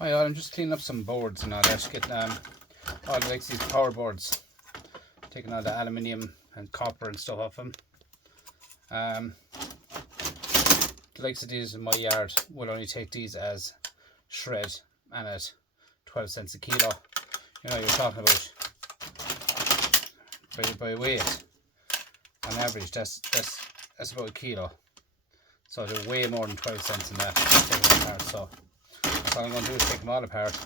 Hi all, I'm just cleaning up some boards and all that, getting all the likes of these power boards, taking all the aluminium and copper and stuff off them. The likes of these in my yard will only take these as shred and at 12 cents a kilo. You know, you're talking about by weight. On average, that's about a kilo. So they're way more than 12 cents in that. Taking them apart. So that's all I'm going to do is take them all apart,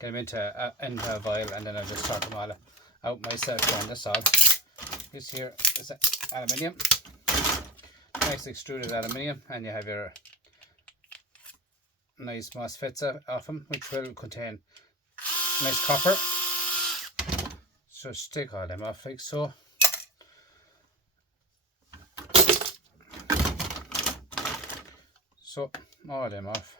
get them into a vial, and then I'll just sort them all out myself. And that's all. This here is aluminium, nice extruded aluminium, and you have your nice MOSFETs off them, which will contain nice copper. So stick all them off like so. So all them off.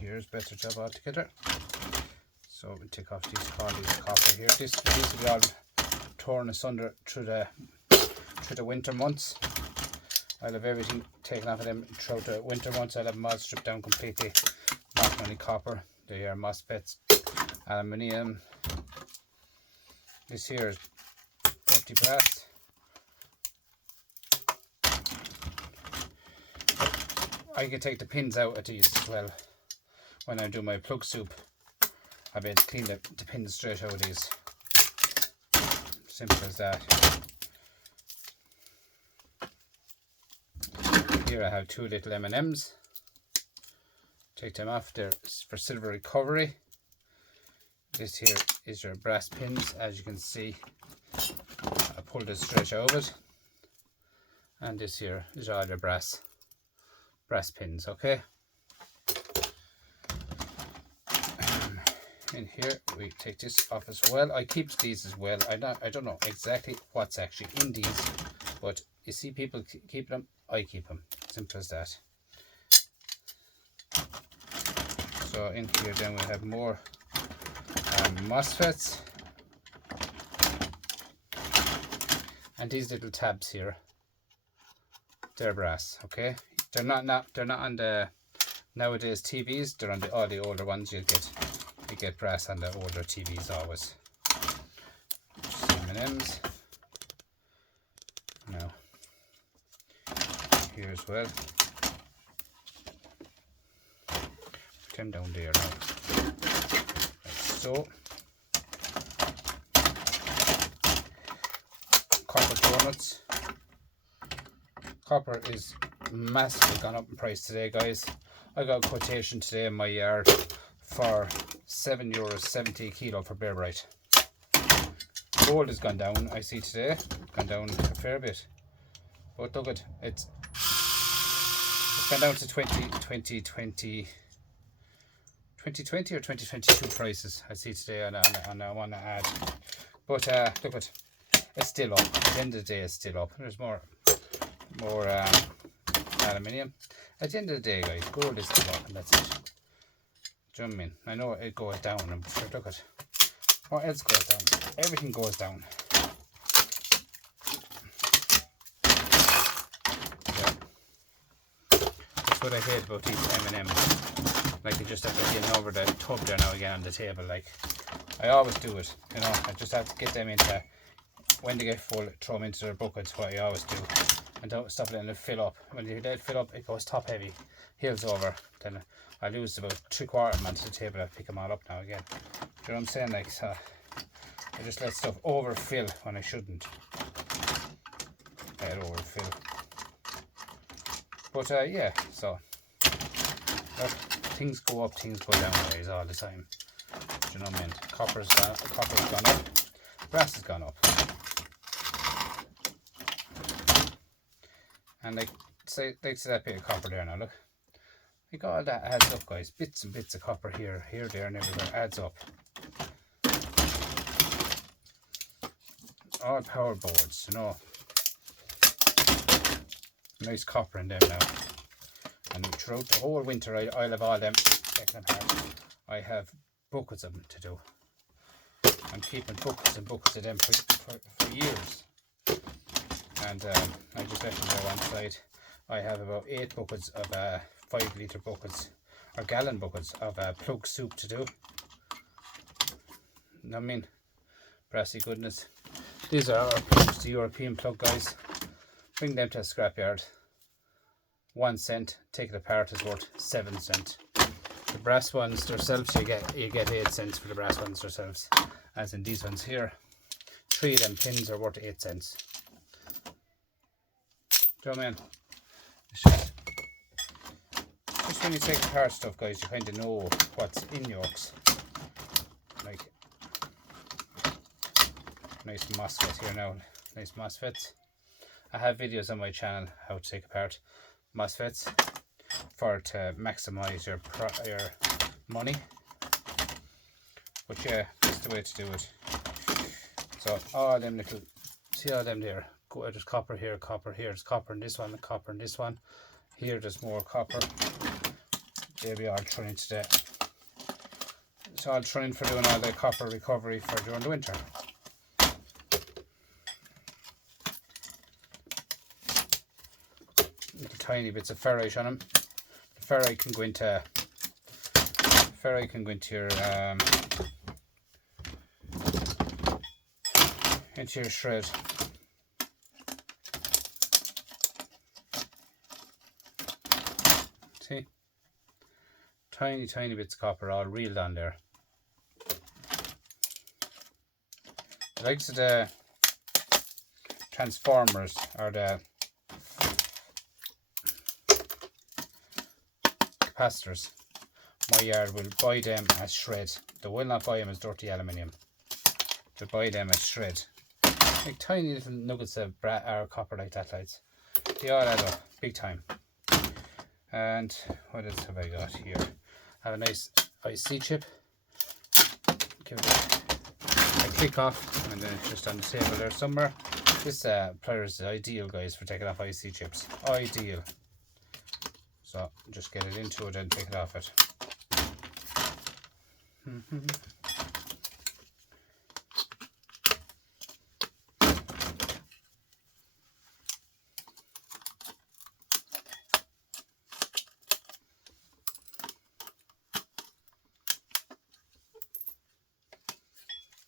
Here's better job altogether. So we take off all these copper here. These will be all torn asunder through the winter months. I'll have everything taken off of them throughout the winter months. I'll have them all stripped down completely. Not only copper. They are MOSFETs, aluminium. This here is dirty brass. I can take the pins out of these as well. When I do my plug soup, I'll be able to clean the pins straight out of these. Simple as that. Here I have two little M&Ms. Take them off. They're for silver recovery. This here is your brass pins. As you can see, I pulled it straight out of it. And this here is all your brass pins. Okay. In here we take this off as well. I keep these as well. I don't know exactly what's actually in these, but you see people keep them, I keep them. Simple as that. So in here then we have more MOSFETs, and these little tabs here, they're brass. Okay, they're not on the nowadays TVs. They're on all the older ones. You get brass on the older TVs always. M&Ms. Now here as well. Put them down there now. Like so. Copper donuts. Copper is massively gone up in price today, guys. I got a quotation today in my yard for €7.70 a kilo for bare bright. Gold has gone down, I see today, gone down a fair bit. But look at it's gone down to 2020 or 2022 prices. I see today on I want to add. But look at it's still up. At the end of the day, it's still up. There's more aluminium. At the end of the day, guys, gold is still up, and that's it. Do you know what I mean? I know it goes down, but look at what else goes down. Everything goes down. Yeah. That's what I hate about these M&Ms. Like, they just have to get over the tub there now again on the table. Like, I always do it. You know, I just have to get them into, when they get full, throw them into their buckets. What I always do. And don't stop letting it fill up. When they fill up, it goes top heavy, heels over. Then I lose about 3/4 of them onto the table. I pick them all up now again. Do you know what I'm saying? Like, so I just let stuff overfill when I shouldn't. Let it overfill. But yeah, so look, things go up, things go down, guys, all the time. Do you know what I mean? Copper's gone up, brass has gone up. And like say that bit of copper there now, look. Like all that adds up, guys. Bits and bits of copper here, there and everywhere adds up. All power boards, you know. Nice copper in them now. And throughout the whole winter I'll have all them taken apart. I have buckets of them to do. I'm keeping buckets and buckets of them for years. and I just left them there one side. I have about 8 buckets of 5 litre buckets or gallon buckets of plug soup to do. You know what I mean? Brassy goodness. These are our plugs, the European plug guys. Bring them to a scrapyard. 1 cent. Take it apart is worth 7 cents. The brass ones themselves, you get 8 cents for the brass ones themselves. As in these ones here. 3 of them pins are worth 8 cents. Do you know what I mean? It's just when you take apart stuff, guys, you kind of know what's in yokes. Like, nice MOSFET here now. Nice MOSFETs. I have videos on my channel how to take apart MOSFETs for to maximize your money. But yeah, that's the way to do it. So all them little, see all them there. There's copper here, there's copper in this one, and copper in this one. Here there's more copper. They'll be all thrown into today. It's all thrown in for doing all the copper recovery for during the winter. Little tiny bits of ferrite on them. The ferrite can go into your shred. See? Tiny bits of copper all reeled on there. The likes of the transformers or the capacitors, my yard will buy them as shred. They will not buy them as dirty aluminium. They'll buy them as shred. Like tiny little nuggets of copper like that, lads. They all add up big time. And what else have I got here? I have a nice IC chip. Give it a click off, and then it's just on the table there somewhere. This plier is ideal, guys, for taking off IC chips. Ideal. So just get it into it and take it off it.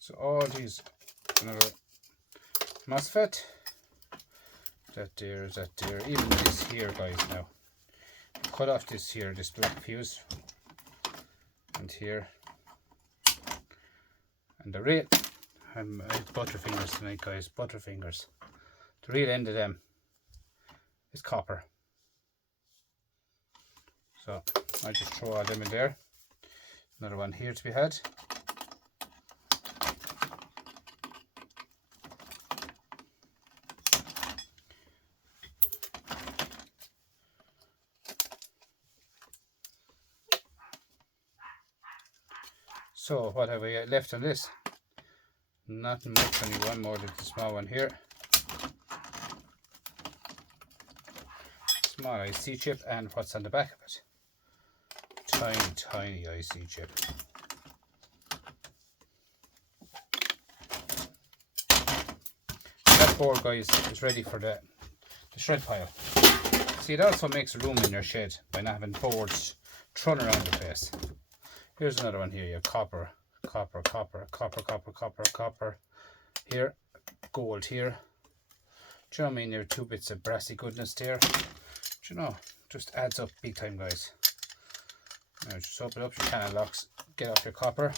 So all these, another MOSFET, that there, even this here, guys, now. Cut off this here, this black fuse, and here, and the real, I have butterfingers tonight, guys, butterfingers. The real end of them is copper. So I just throw all them in there. Another one here to be had. So what have we got left on this? Nothing much, only one more little small one here. Small IC chip, and what's on the back of it? Tiny IC chip. That board, guys, is ready for the shred pile. See, it also makes room in your shed by not having boards thrown around the place. Here's another one here. You have copper. Here, gold here. Do you know what I mean? There are 2 bits of brassy goodness there. Do you know? Just adds up big time, guys. Now just open up your can of locks. Get off your copper.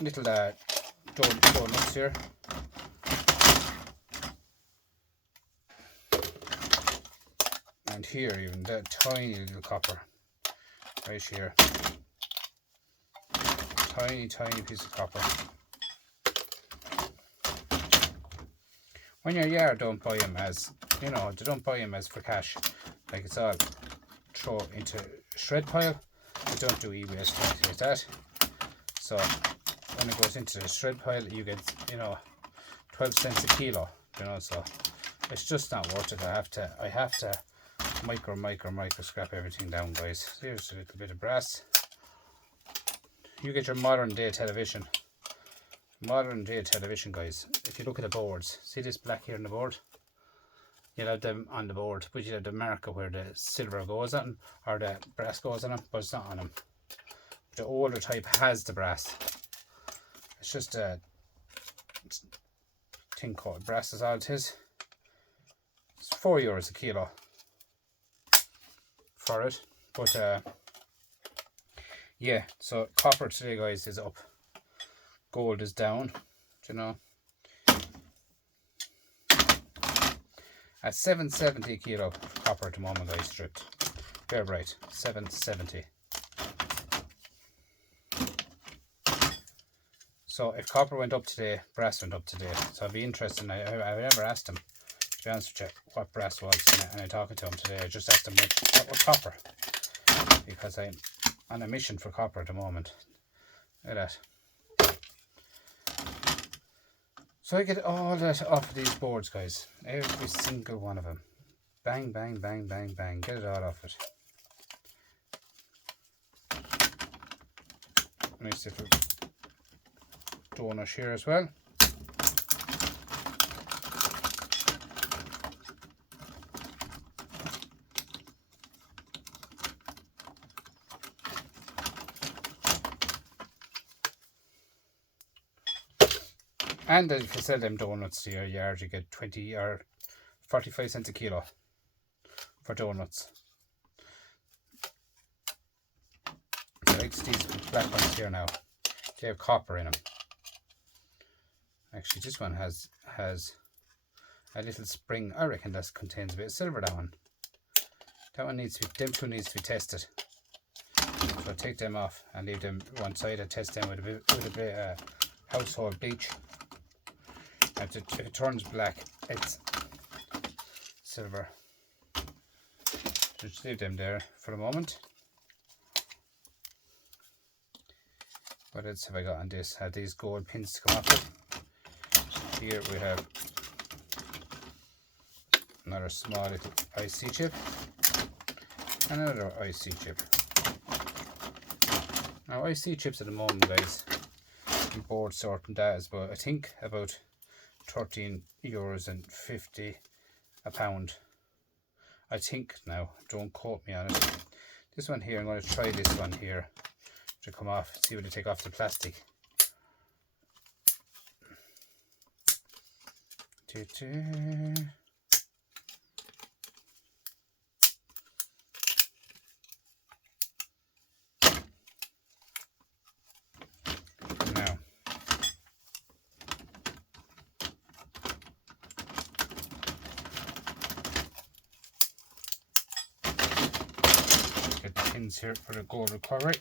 Little donuts here. And here, even that tiny little copper. Right here. Tiny piece of copper. When your yard, don't buy them as, you know, they don't buy them as for cash. Like it's all throw into a shred pile. They don't do e-waste like that. So when it goes into the shred pile, you get, you know, 12 cents a kilo. You know, so it's just not worth it. I have to micro scrap everything down, guys. Here's a little bit of brass. You get your modern day television. Modern day television, guys, if you look at the boards, see this black here on the board? You'll have them on the board, but you have the marker where the silver goes on, or the brass goes on them, but it's not on them. The older type has the brass. It's just a thing called brass is all it is. It's €4 a kilo for it. But yeah, so copper today, guys, is up. Gold is down, you know. At 770 a kilo copper at the moment, guys, stripped. Fair right, 770. So if copper went up today, brass went up today. So I'd be interested. I never asked him, to be honest with you, what brass was, and I talking to him today. I just asked him what was copper, because I'm on a mission for copper at the moment. Look at that. So I get all that off of these boards, guys. Every single one of them. Bang, bang, bang, bang, bang. Get it all off it. Nice little donut here as well. And if you sell them donuts to your yard, you get 20 or 45 cents a kilo for donuts. Like these black ones here now, they have copper in them. Actually, this one has a little spring. I reckon that contains a bit of silver. That one needs to be. Them two needs to be tested. So I take them off and leave them one side. I test them with a bit of household bleach. If it turns black, it's silver. Just leave them there for a moment. What else have I got on this? Have these gold pins to come off it. Here we have another small little IC chip. And another IC chip. Now IC chips at the moment, guys, in board sorting that is about, I think, about €13.50 a pound. I think now, don't quote me on it. This one here, I'm going to try this one here to come off, see what they take off the plastic. Now, get the pins here for the gold recovery.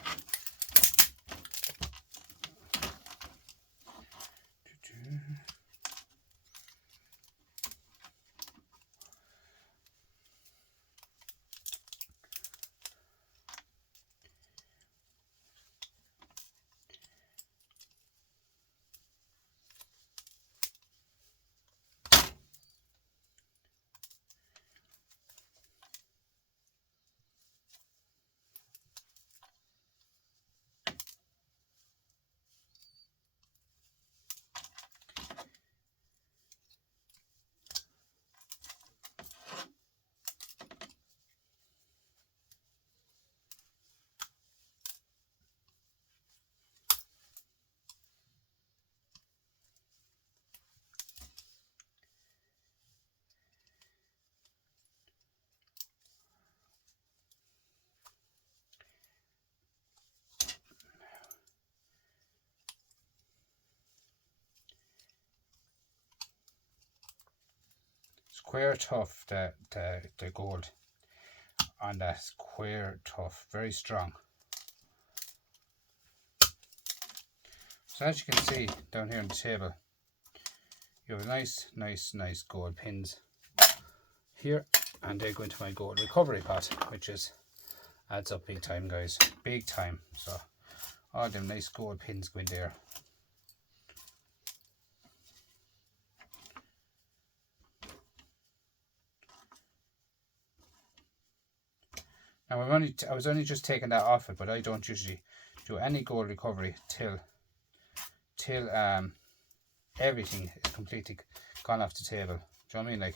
Square tough, the gold on that, square tough, very strong. So as you can see down here on the table, you have nice gold pins here, and they go into my gold recovery pot, which adds up big time, guys, big time. So all them nice gold pins go in there. Now I was only just taking that off it, but I don't usually do any gold recovery till everything is completely gone off the table. Do you know what I mean? Like,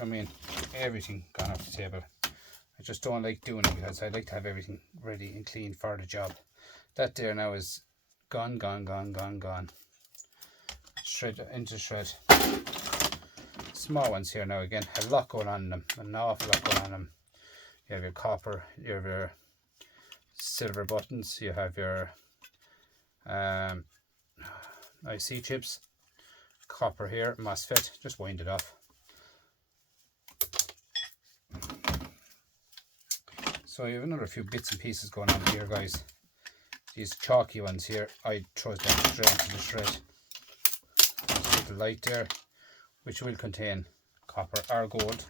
I mean, everything gone off the table. I just don't like doing it because I like to have everything ready and clean for the job. That there now is gone. Shred into shred. Small ones here now again. A lot going on in them. An awful lot going on in them. You have your copper, you have your silver buttons, you have your IC chips, copper here, MOSFET. Just wind it off. So you have another few bits and pieces going on here, guys. These chalky ones here, I throw them straight into the shred. There's a little light there, which will contain copper or gold.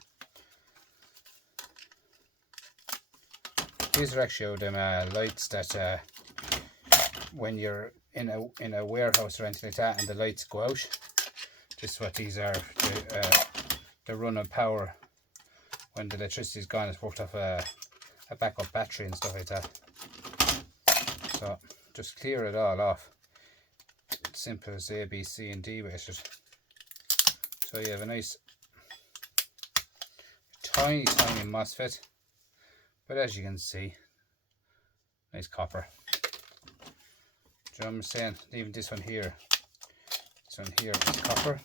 These are actually them lights that when you're in a warehouse or anything like that and the lights go out, this is what these are. They run on power when the electricity is gone. It's worked off a backup battery and stuff like that. So just clear it all off. Simple as A, B, C and D with it. So you have a nice tiny MOSFET, but as you can see, nice copper. Do you know what I'm saying? Even this one here is copper.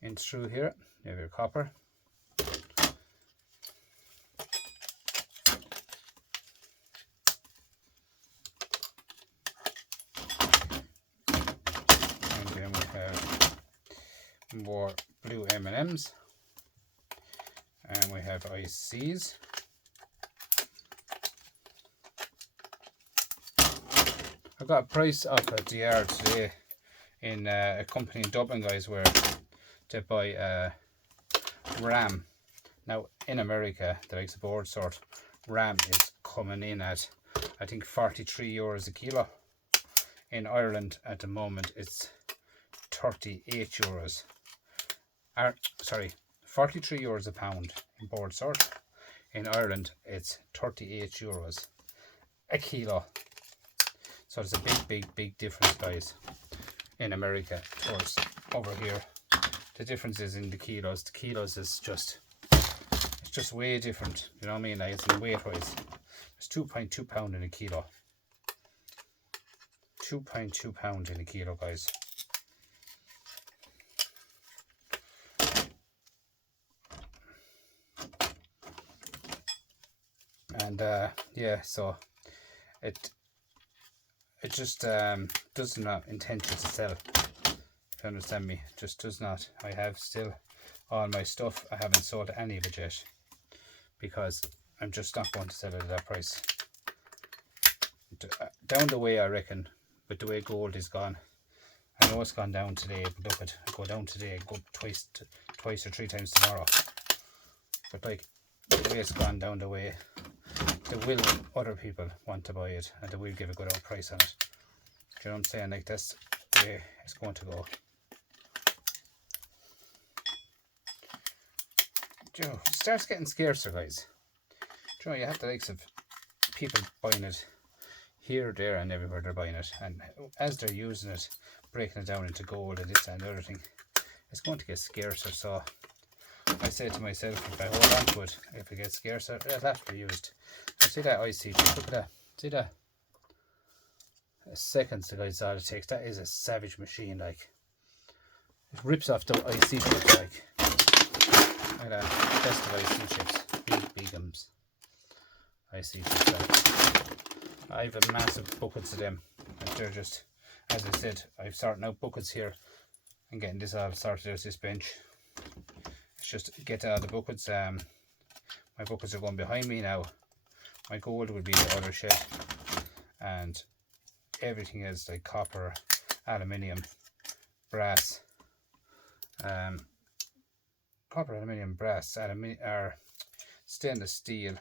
In through here you have your copper. More blue M&Ms, and we have ICs. I got a price off at the yard today in a company in Dublin, guys, where they buy RAM. Now in America, the likes of board sort, RAM is coming in at I think €43 a kilo. In Ireland at the moment it's €38. Sorry, €43 a pound in board sort. In Ireland it's €38 a kilo. So it's a big difference, guys. In America towards over here, the difference is in the kilos. The kilos is just, it's just way different. You know what I mean? Like, it's in weight wise. It's 2.2 pound in a kilo. 2.2 pound in a kilo, guys. And yeah, so it just does not intend to sell, if you understand me. It just does not. I have still all my stuff. I haven't sold any of it yet because I'm just not going to sell it at that price. Down the way, I reckon, with the way gold is gone. I know it's gone down today, but look at go down today, go twice or three times tomorrow. But like the way it's gone down the way, there will other people want to buy it and they will give a good old price on it. Do you know what I'm saying? Like, that's the way it's going to go. Do you know, it starts getting scarcer, guys. Do you know, you have the likes of people buying it here, there and everywhere. They're buying it, and as they're using it, breaking it down into gold and this and the other thing, it's going to get scarcer. So I say to myself, if I hold on to it, if it gets scarcer, it'll have to be used. Now, see that IC chip? Look at that. See that? A second, guys, all it takes. That is a savage machine. Like, it rips off the IC chips. Like that. Best of IC chips. Bigums. IC chips. Like. I have a massive buckets of them. And they're just, as I said, I'm sorting out buckets here and getting this all sorted out, this bench. It's just get out of the buckets. My buckets are going behind me now. My gold would be the other shed, and everything is like copper, aluminium, brass, copper, aluminium, brass, or stainless steel.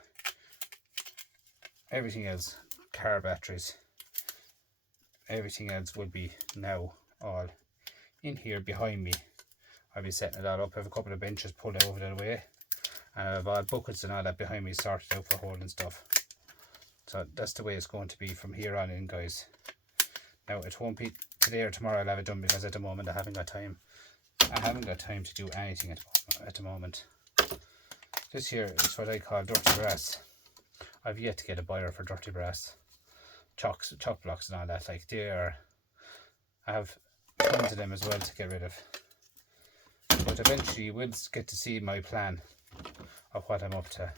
Everything else, car batteries. Everything else will be now all in here behind me I'll be setting it all up. I have a couple of benches pulled over that way, and I have all buckets and all that behind me sorted out for holding stuff. So that's the way it's going to be from here on in, guys. Now it won't be today or tomorrow I'll have it done, because at the moment I haven't got time. I haven't got time to do anything at the moment. This here is what I call dirty brass. I've yet to get a buyer for dirty brass. Chalk blocks and all that, like they are, I have tons of them as well to get rid of. But eventually you will get to see my plan of what I'm up to.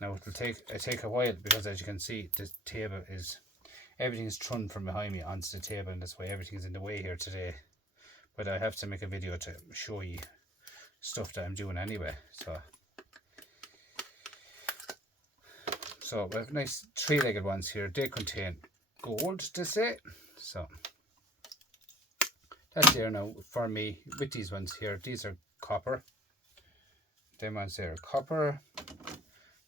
Now it'll take a while, because as you can see, the table is, everything's thrown from behind me onto the table, and this way everything's in the way here today. But I have to make a video to show you stuff that I'm doing anyway. So we have nice three-legged ones here. They contain gold, they say. So that's there now for me with these ones here. These are copper. Them ones there are copper.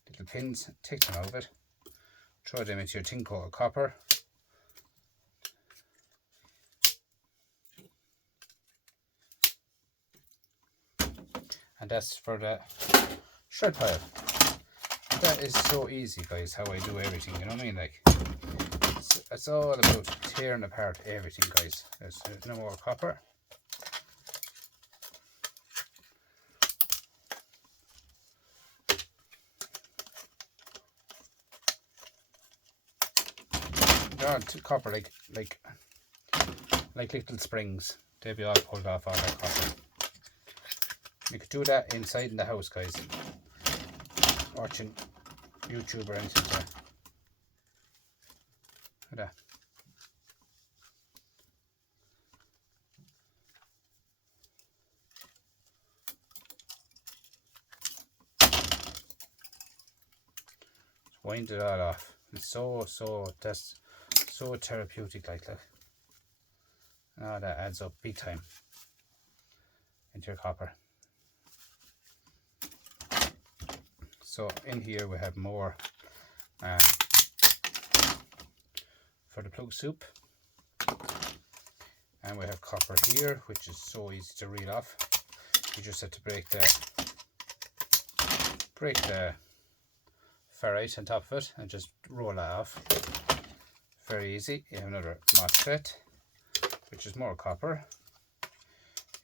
Little pins, take them out of it. Throw them into your tin coat of copper. And that's for the shred pile. That is so easy, guys, how I do everything, you know what I mean? Like, it's all about tearing apart everything, guys. There's no more copper. They're all copper like little springs. They'll be all pulled off all that copper. You could do that inside in the house, guys. Watching YouTube or anything. So. Look at that. Just wind it all off. It's that's so therapeutic, like that. Oh, that adds up big time into your copper. So in here we have more for the plug soup, and we have copper here, which is so easy to reel off. You just have to break the ferrite on top of it and just roll it off. Very easy. You have another MOSFET, which is more copper.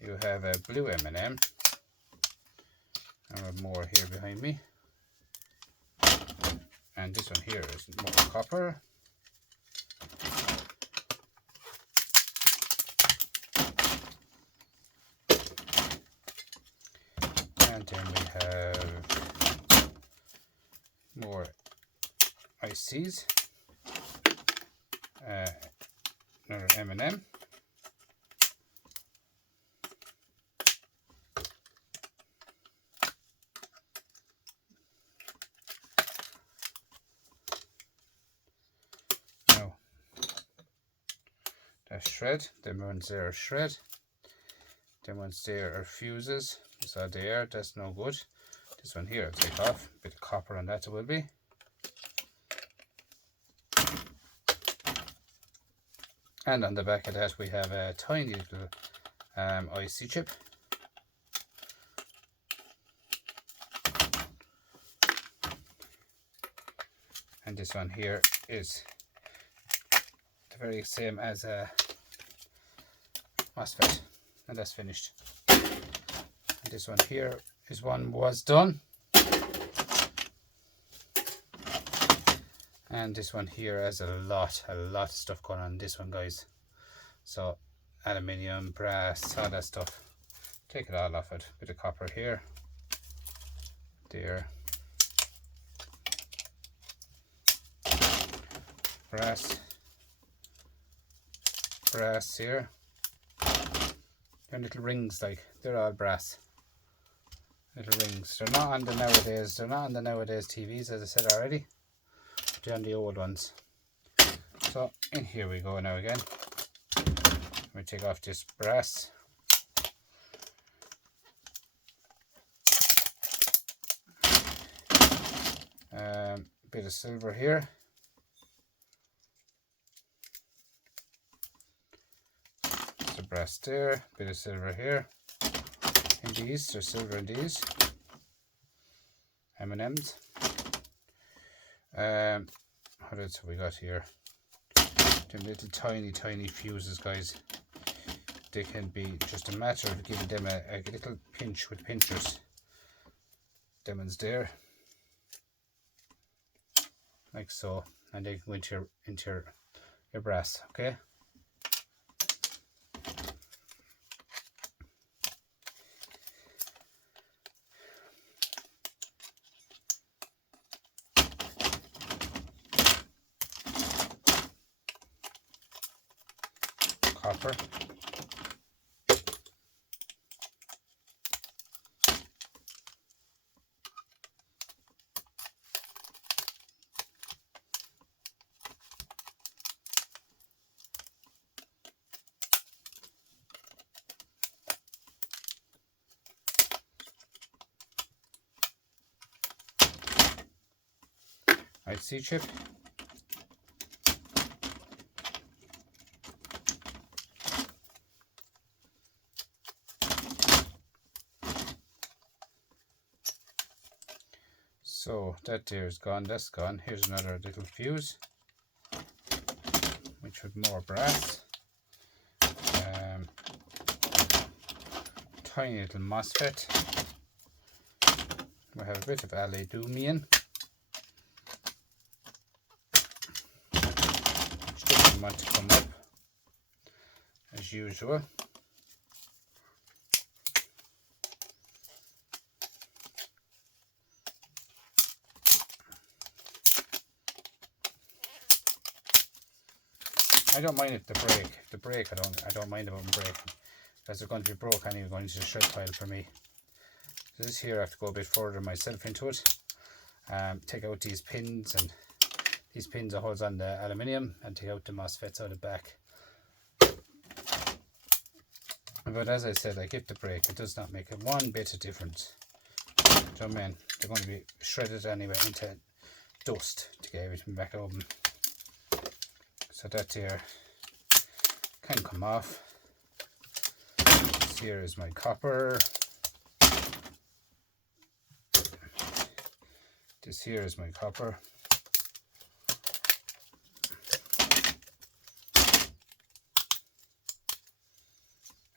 You have a blue M&M, and we have more here behind me. And this one here is more copper. And then we have more ICs. Another M&M. Shred. Them ones there are shred. Them ones there are fuses. So there, that's no good. This one here I'll take off. A bit of copper on that it will be. And on the back of that we have a tiny little IC chip. And this one here is the very same as a MOSFET, and that's finished. And this one here is one was done, and this one here has a lot of stuff going on. This one, guys, so aluminium, brass, all that stuff. Take it all off it. Bit of copper here, there, brass here. They're little rings, like they're all brass. Little rings. They're not on the nowadays. They're not on the nowadays TVs, as I said already. They're on the old ones. So in here we go now again. We take off this brass. Bit of silver here. Brass there, bit of silver here. in these. There's silver in these. M&M's. What else have we got here? Them little tiny fuses, guys. They can be just a matter of giving them a little pinch with pinchers. Them ones there, like so, and they can go into your brass. Okay. Copper. Right, C-chip. So that there is gone, that's gone. Here's another little fuse, which with more brass. Tiny little MOSFET. We have a bit of aluminium, which doesn't want to come up as usual. I don't mind if the brake, I don't mind about them breaking, because they're going to be broke anyway, going into the shred pile for me. So this here I have to go a bit further myself into it. Take out these pins, and these pins are holds on the aluminium, and take out the MOSFETs out the back. But as I said, like if the brake, it does not make a one bit of difference. Do you know what I mean? They're going to be shredded anyway into dust to get everything back open. So that here can come off. This here is my copper. This here is my copper.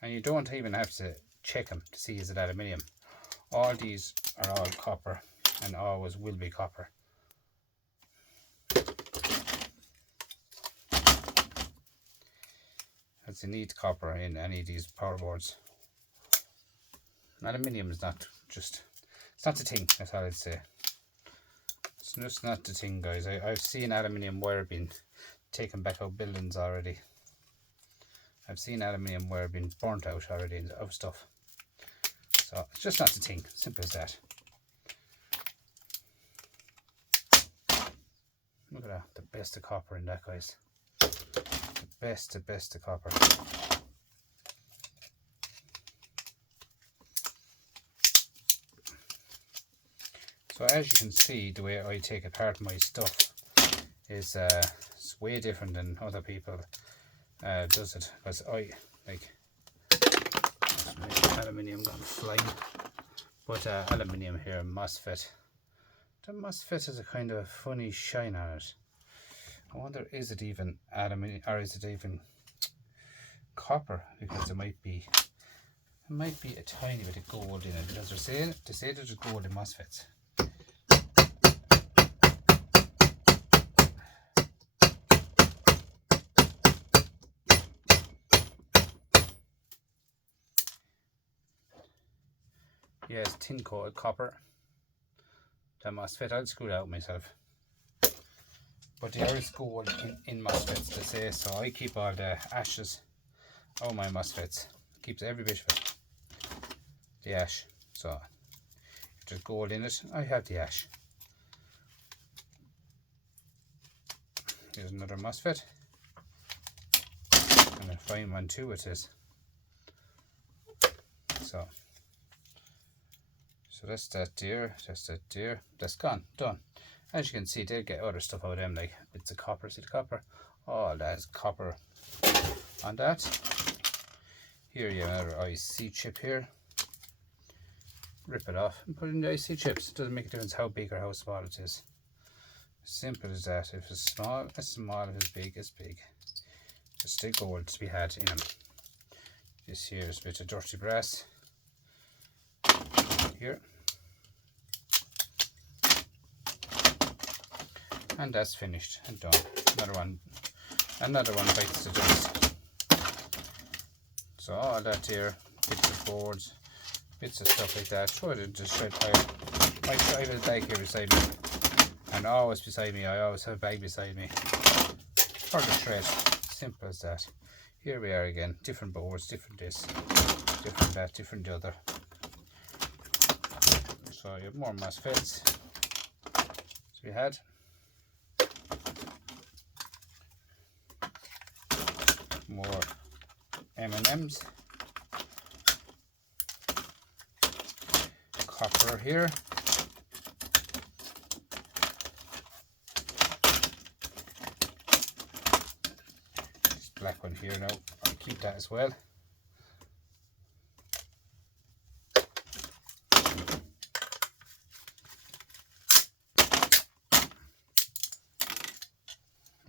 And you don't even have to check them to see is it aluminium. All these are all copper and always will be copper. As you need copper in any of these power boards. Aluminium is not just, it's not the thing, that's all I'd say. It's just not the thing, guys. I've seen aluminium wire being taken back out buildings already. I've seen aluminium wire being burnt out already of stuff. So it's just not the thing, simple as that. Look at that, the best of copper in that, guys. The best of copper. So as you can see, the way I take apart my stuff is it's way different than other people does it. Because I like aluminium gone flying, but aluminium here, MOSFET. The MOSFET has a kind of funny shine on it. I wonder, is it even aluminium or is it even copper? Because it might be a tiny bit of gold in it, because they say there's gold in MOSFETs. Yes, tin coated copper. The MOSFET, I'll screw it out myself. But there is gold in MOSFETs, they say, so I keep all the ashes of my MOSFETs. Keeps every bit of it. The ash. So if there's gold in it, I have the ash. Here's another MOSFET. And a fine one too, it is. So that's that there, that's that there, that's gone, done. As you can see, they'll get other stuff out of them, like bits of copper, see the copper? Oh, that's copper on that. Here you have another IC chip here. rip it off and put it in the IC chips. It doesn't make a difference how big or how small it is. Simple as that. If it's small, it's small. If it's big, it's big. Just the gold to be had in them. This here is a bit of dirty brass. Here. And that's finished and done. Another one bites the dust. So all that here, bits of boards, bits of stuff like that, throw it into the shred pile. I have a bag here beside me, and always beside me, I always have a bag beside me for the shred. Simple as that. Here we are again, different boards, different this, different that, different the other. So you have more MOSFETs. So we had more M&Ms, copper here, this black one here. Now I'll keep that as well.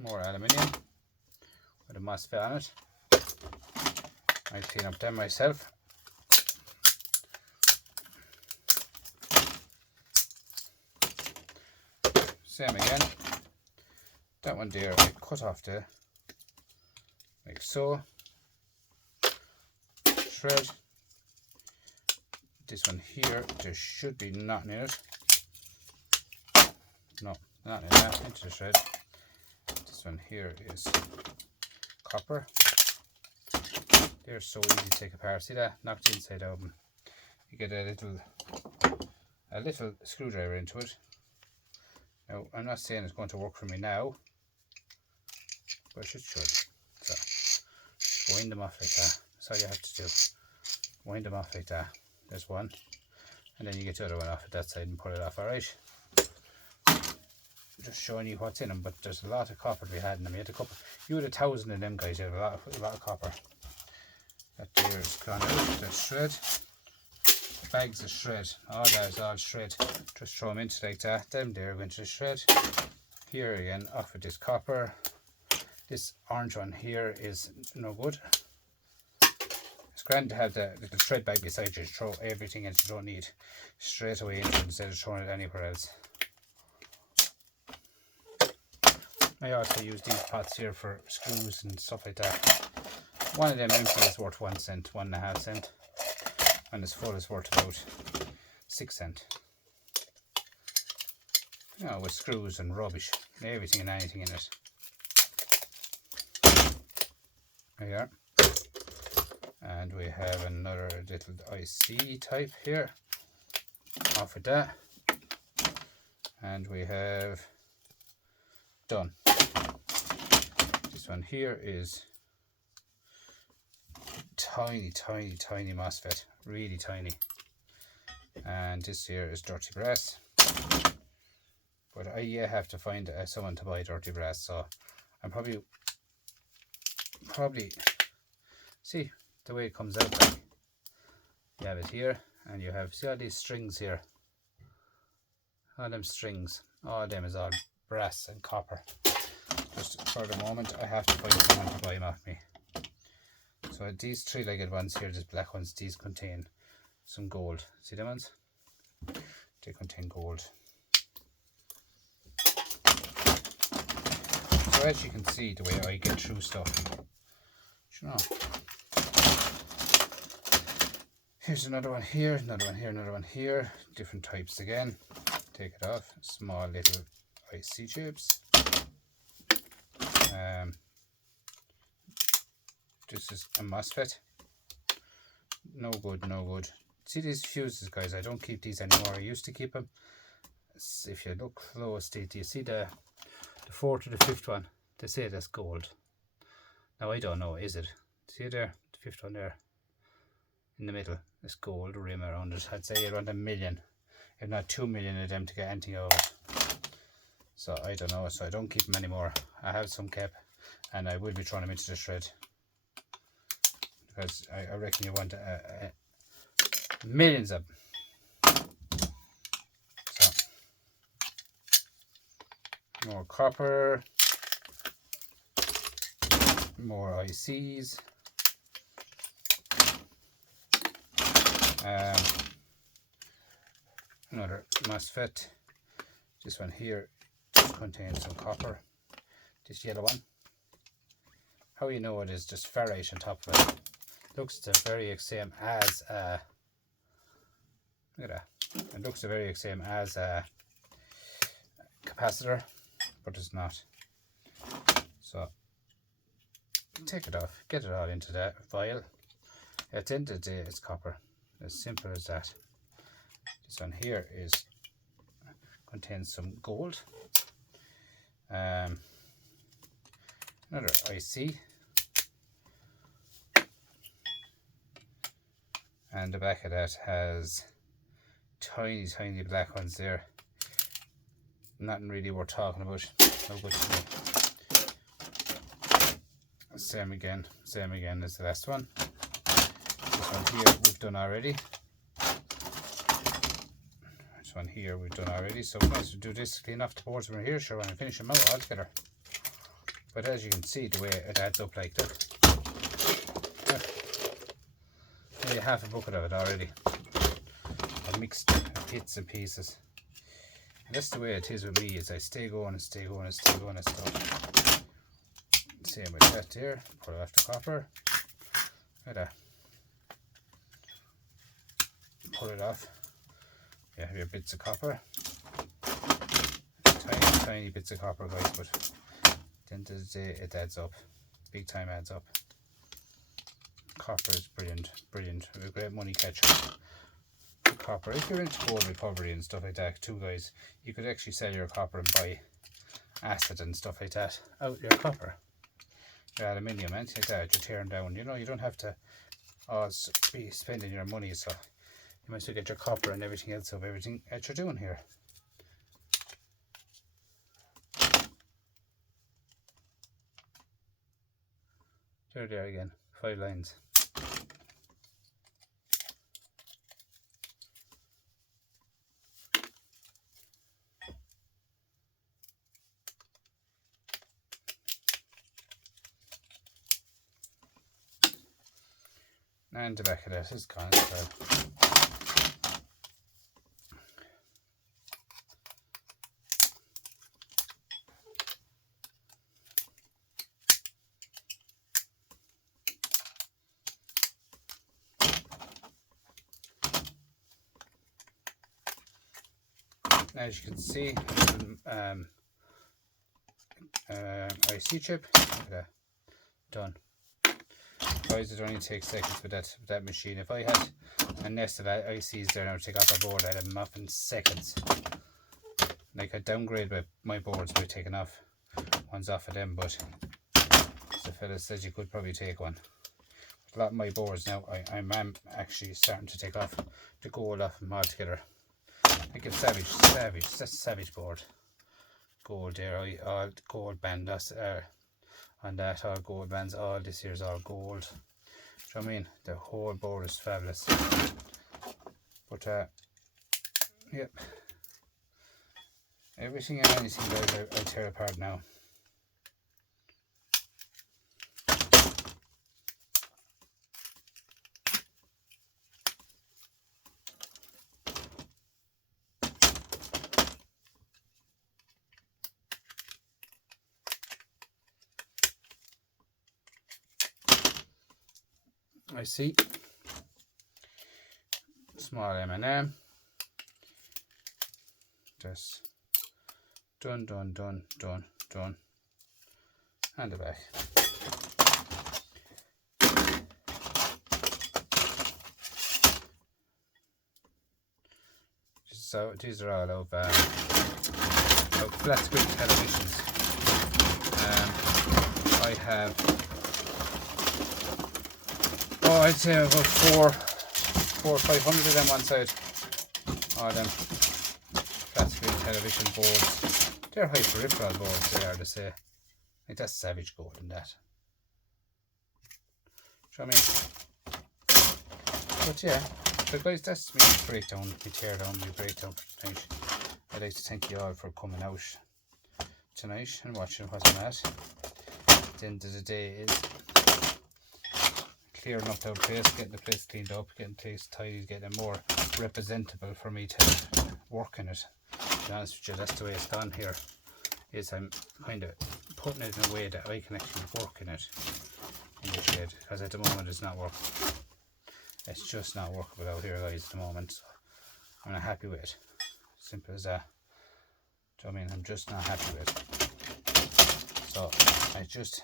More aluminium with a MOSFET on it. I clean up them myself. Same again. That one there I cut off there, like so. Shred. This one here, there should be nothing in it. No, nothing in that. Into the shred. This one here is copper. They're so easy to take apart. See that? Knocked the inside out. You get a little screwdriver into it. Now, I'm not saying it's going to work for me now, but it should. So, wind them off like that. That's all you have to do. Wind them off like that. There's one. And then you get the other one off at that side and pull it off, alright? Just showing you what's in them, but there's a lot of copper to be had in them. You had 1,000 of them, guys. You have a lot of copper. That there is gone out. That's shred. Bags of shred. All that is all shred. Just throw them into like that. Them there going to shred. Here again, off with this copper. This orange one here is no good. It's grand to have the shred bag beside you. Throw everything in you don't need straight away into it instead of throwing it anywhere else. I also use these pots here for screws and stuff like that. One of them empty is worth 1 cent, 1.5 cents. And it's full is worth about 6 cents. You know, with screws and rubbish, everything and anything in it. There you are. And we have another little IC type here. Off with that. And we have done. This one here is tiny MOSFET, really tiny. And this here is dirty brass. But I have to find someone to buy dirty brass, so I'm probably see the way it comes out. Like, you have it here, and you have, see all these strings here, all them strings, all them is all brass and copper. Just for the moment I have to find someone to buy them off me. So these three-legged ones here, these black ones, these contain some gold. See them ones? They contain gold. So as you can see, the way I get through stuff, you know. Here's another one here, another one here, another one here. Different types again. Take it off. Small little IC chips. This is a MOSFET. No good, no good. See these fuses, guys? I don't keep these anymore. I used to keep them. If you look close, do you see the fourth or the fifth one? They say that's gold. Now I don't know, is it? See there, the fifth one there, in the middle. It's gold rim around it. I'd say around 1 million, if not 2 million of them to get anything out of it. So I don't know. So I don't keep them anymore. I have some kept, and I will be throwing them into the shred. Because I reckon you want millions of them. more copper, more ICs, another MOSFET. This one here just contains some copper. This yellow one, how you know it is just ferrite on top of it. Looks the very same as look at that. It looks the very same as a capacitor, but it's not. So take it off, get it all into that vial. At the end of the day, it's copper. As simple as that. This one here is contains some gold. Another IC. And the back of that has tiny black ones there. Nothing really worth talking about. No good to know. Same again as the last one. This one here we've done already. This one here we've done already. So we might as well do this, clean off the boards from here, sure, and finish them out all together. But as you can see, the way it adds up like that. Nearly half a bucket of it already. I've mixed bits and pieces. And that's the way it is with me, is I stay going and stay going and stay going and stuff. Same with that there. Pull it off the copper. Look at that. Pull it off. You have your bits of copper. Tiny bits of copper, guys, but at the end of the day it adds up. Big time adds up. Copper is brilliant. A great money catcher. Copper. If you're into gold recovery and stuff like that too, guys, you could actually sell your copper and buy acid and stuff like that out your copper. Your aluminium and like that, you're tearing down. You know, you don't have to be spending your money, so you might as well get your copper and everything else of everything that you're doing here. There they are again, 5 lines. And the back of that is gone as well. As you can see, IC chip, done. Guys, it only takes seconds with that machine. If I had a nest of ICs there now to take off a board, I'd have them off in seconds. Like, I downgrade my boards by taking off ones off of them, but as the fella says, you could probably take one. A lot of my boards now, I'm actually starting to take off the gold off them altogether. Like a savage, that's a savage board. Gold there, all gold band, on that, all gold bands, all this here's all gold. Do you know what I mean? The whole board is fabulous. But yep, everything and anything, guys, I'll tear apart now. I see. Small M&M. Just done. And the back. So these are all of flat screen televisions. I have, I'd say about 400 or 500 of them on side. All them flat screen television boards. They're high peripheral boards, they are to say. Like, that's savage gold in that. Do you know what I mean? But yeah, so guys, that's me breakdown, my tear down, my breakdown for tonight. I'd like to thank you all for coming out tonight and watching what I'm at. The end of the day is clearing up the place, getting the place cleaned up, getting the place tidy, getting it more representable for me to work in it. To be honest with you, that's the way it's gone here. Is I'm kind of putting it in a way that I can actually work in it in the shed, because at the moment it's not working. It's just not workable out here, guys, at the moment. So I'm not happy with it. Simple as that. Do you know what I mean? I'm just not happy with it. So I just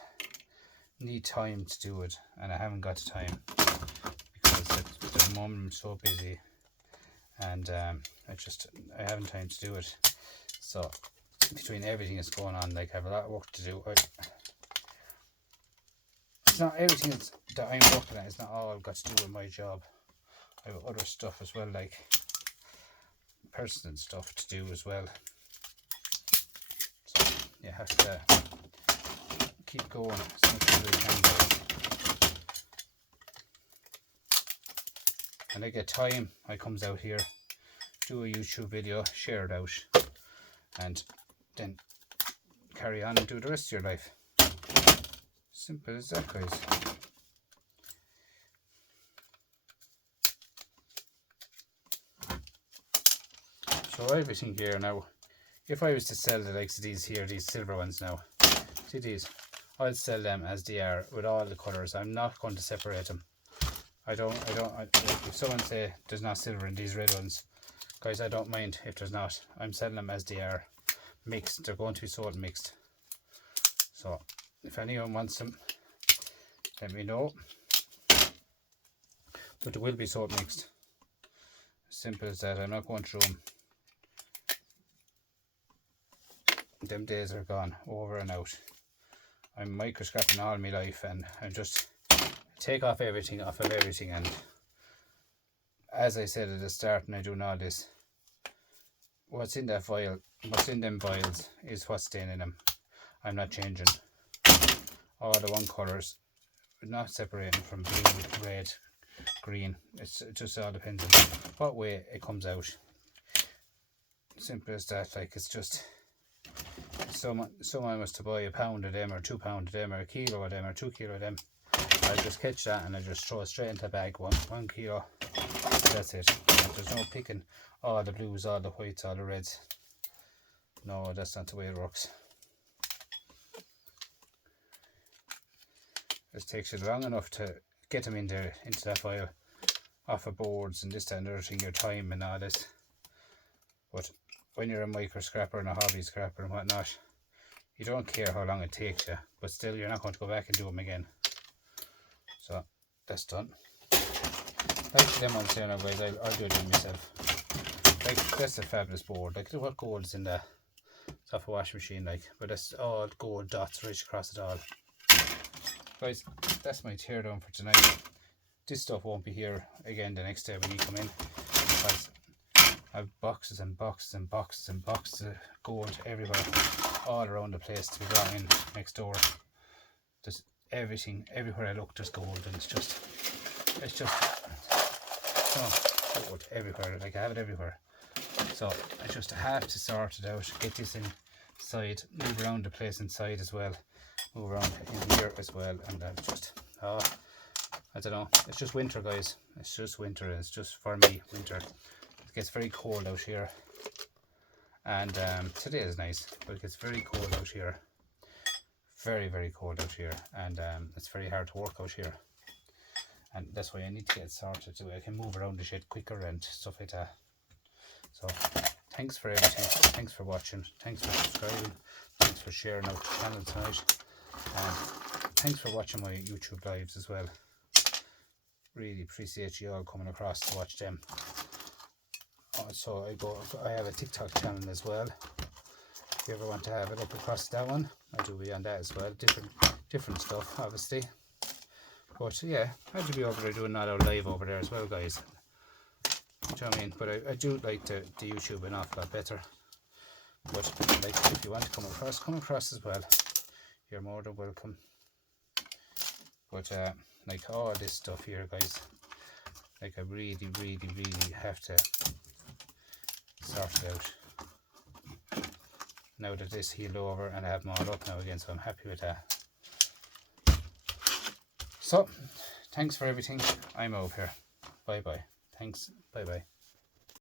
need time to do it, and I haven't got the time because at the moment I'm so busy, and I haven't time to do it. So between everything that's going on, like I have a lot of work to do. It's not everything that I'm working at, it's not all I've got to do with my job. I have other stuff as well, like personal stuff to do as well. So you have to keep going as much as you can go. When I get time, I comes out here, do a YouTube video, share it out, and then carry on and do the rest of your life. Simple as that, guys. So everything here now, if I was to sell the likes of these here, these silver ones now, see these, I'll sell them as they are with all the colours. I'm not going to separate them. Like if someone say there's not silver in these red ones, guys, I don't mind if there's not. I'm selling them as they are, mixed. They're going to be sold mixed. So if anyone wants them, let me know. But they will be sold mixed. Simple as that. I'm not going through them. Them days are gone, over and out. I'm microscoping all my life, and I just take off everything off of everything. And as I said at the start, and I do all this, what's in that vial, what's in them vials is what's staying in them. I'm not changing. All the one colours, not separating from blue, red, green. It just all depends on what way it comes out. Simple as that. Like, it's just someone was to buy a pound of them, or 2 pounds of them, or a kilo of them, or 2 kilos of them. I just catch that and I just throw it straight into a bag. 1 kilo. That's it. And there's no picking all the blues, all the whites, all the reds. No, that's not the way it works. It takes you long enough to get them in there, into that file, off of boards and this, that, and everything, your time and all this. But when you're a micro scrapper and a hobby scrapper and whatnot, you don't care how long it takes you, but still you're not going to go back and do them again. So that's done. Like them ones here now, guys, I'll do them myself. Like, that's a fabulous board. Like, look what gold is in there. It's off a washing machine, like, but that's all gold dots right across it all. Guys, that's my teardown for tonight. This stuff won't be here again the next day when you come in, because I have boxes and boxes and boxes and boxes of gold everywhere, all around the place to be brought in next door. There's everything, everywhere I look there's gold, and it's just gold everywhere. Like, I have it everywhere. So I just have to sort it out, get this inside, move around the place inside as well, move around in here as well, and just, I don't know, it's just winter, guys. It's just winter. It's just, for me, winter. It gets very cold out here, and today is nice, but it gets very cold out here. Very, very cold out here, and it's very hard to work out here, and that's why I need to get sorted so I can move around the shed quicker and stuff like that. So thanks for everything, thanks for watching, thanks for subscribing, thanks for sharing out the channel tonight, and thanks for watching my YouTube lives as well. Really appreciate you all coming across to watch them. Also, I have a TikTok channel as well. If you ever want to have it, up across that one, I do be on that as well. Different stuff, obviously. But yeah, I'd be over there doing that out live over there as well, guys. Do you know what I mean? But I do like the YouTube an awful lot better. But like, if you want to come across as well, you're more than welcome. But like, all this stuff here, guys, like, I really have to sort it out. now that this healed over, and I have them all up now again, so I'm happy with that. So, thanks for everything. I'm out here. Bye bye. Thanks. Bye bye.